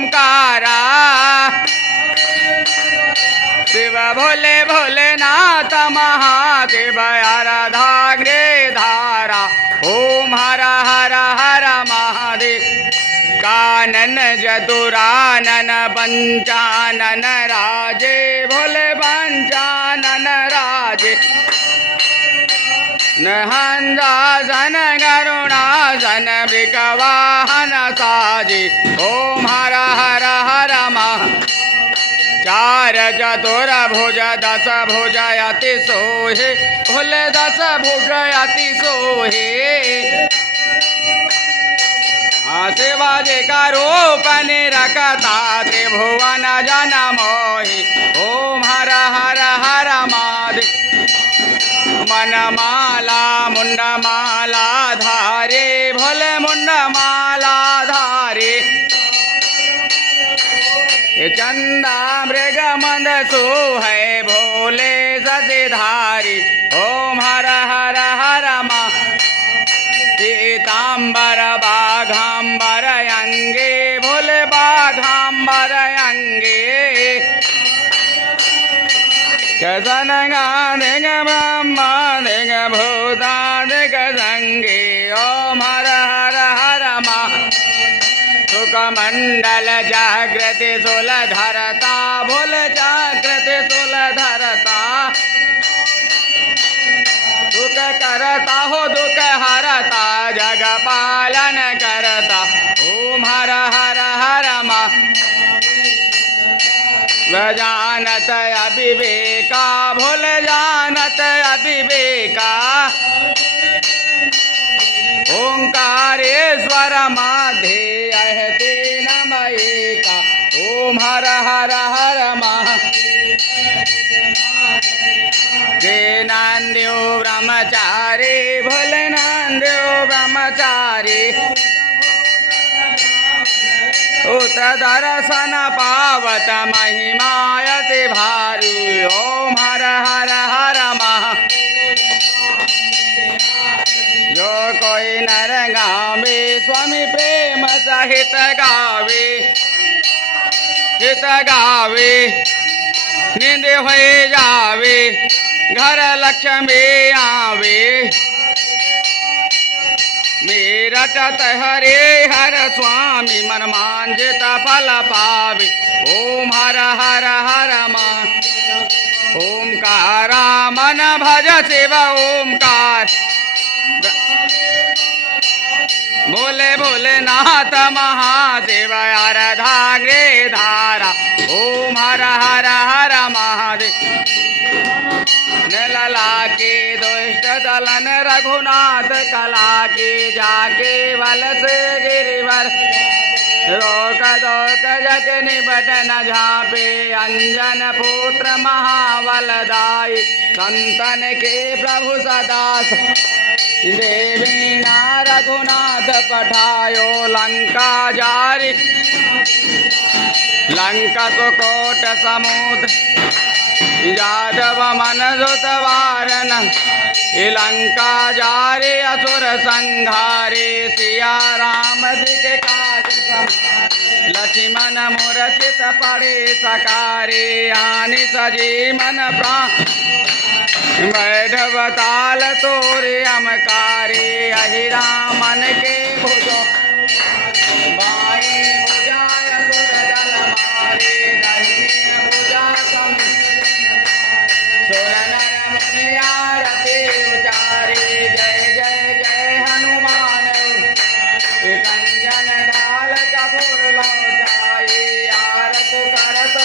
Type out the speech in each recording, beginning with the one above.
ओमकारा शिव भोले भोलेनाथ महादेव आराधा धारा ओम हर हर हर महादेव कानन जतुरानन पंचानन राजे भोले पंचानन राजे नहंदासन करुणासन वृकवाहन साजे ओम हर हर हर महा चार चतुर्भुज दस भुज अति सोहे भोले दस भुज अति सोहे शिवाजी का रूप निरखता त्रिभुवन जन मोहि ओम हर हर हर महादेव मनमाला मुंडमाला धारे भोले मुंडमाला धारे चंदा मृग मंद सो है भोले ससीधारी ओम हर हर हर मा पीतांबर बाघांबर अंगे भोले बाघांबर अंगे कसन गांग ब्रह्मा दिग भूता दिग संगे ओम हर हर हर मा सुखमंडल जागृति सुल धरता भोल जागृति सुल धरता सुख करता हो दुख हरता जग पालन करता ओम हर हर हर मा जानत अविवेका भोल जानत अविवेका ओंकारेश्वर माधेय तेन मयेका ओम हर हर हर महा नंद्यो ब्रह्मचारी भोले नंद्यो ब्रह्मचारी उत दर्शन पावत महिमायति भारी ओम हर हर हर महा जो कोई नर गावे स्वामी प्रेम सहित गावे हित गावे निंद हो जावे घर लक्ष्मी आवे मेरा तत हरे हर स्वामी मन मांझित फल पावे ओम हर हर हर मा ओमकारा मन भज शिव ओमकार भोले भोलेनाथ महादेव आराधा धारा ओम हर हर हर महादेव लला के दुष्ट दलन रघुनाथ कला के जाके बल से गिरिवर रोक दोक जग निबट न झापे अंजन पुत्र महाबलदाई संतन के प्रभु सदा देवीना रघुनाथ पठायो लंका जारी लंका सुकोट समुद्र जादव मन सुत वारन लंका जारे असुर संघारे सिया राम जी के काज लक्ष्मण मूर्छित पड़े सकारे आनि सजी मन प्राण वैधव ताल तोरे अमकारे अहिरा मन के भुजो बाई भुजा असुर जल मारे दाहिनी भुजा सम सुर नर मुनि आरती उचारे जय जय जय हनुमान कंजन ढाल कपूर लौटाए आरत करत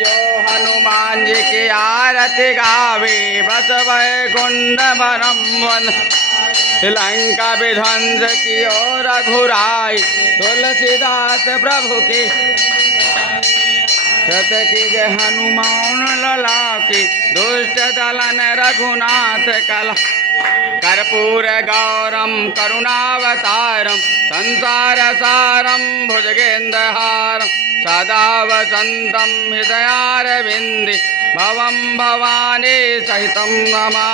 जो हनुमान जी की आरती गावे बस वैकुंठ वरम वन लंका विध्वंस की ओर रघुराई तुलसीदास प्रभु की रत की जय हनुमान लला की दुष्ट दलन रघुनाथ कला कर्पूर गौरम करुणावतारम संसार सारम भुजगेन्द्रहारम सदा वसंतम हृदयारविंदे भवम भवानी सहितं नमा।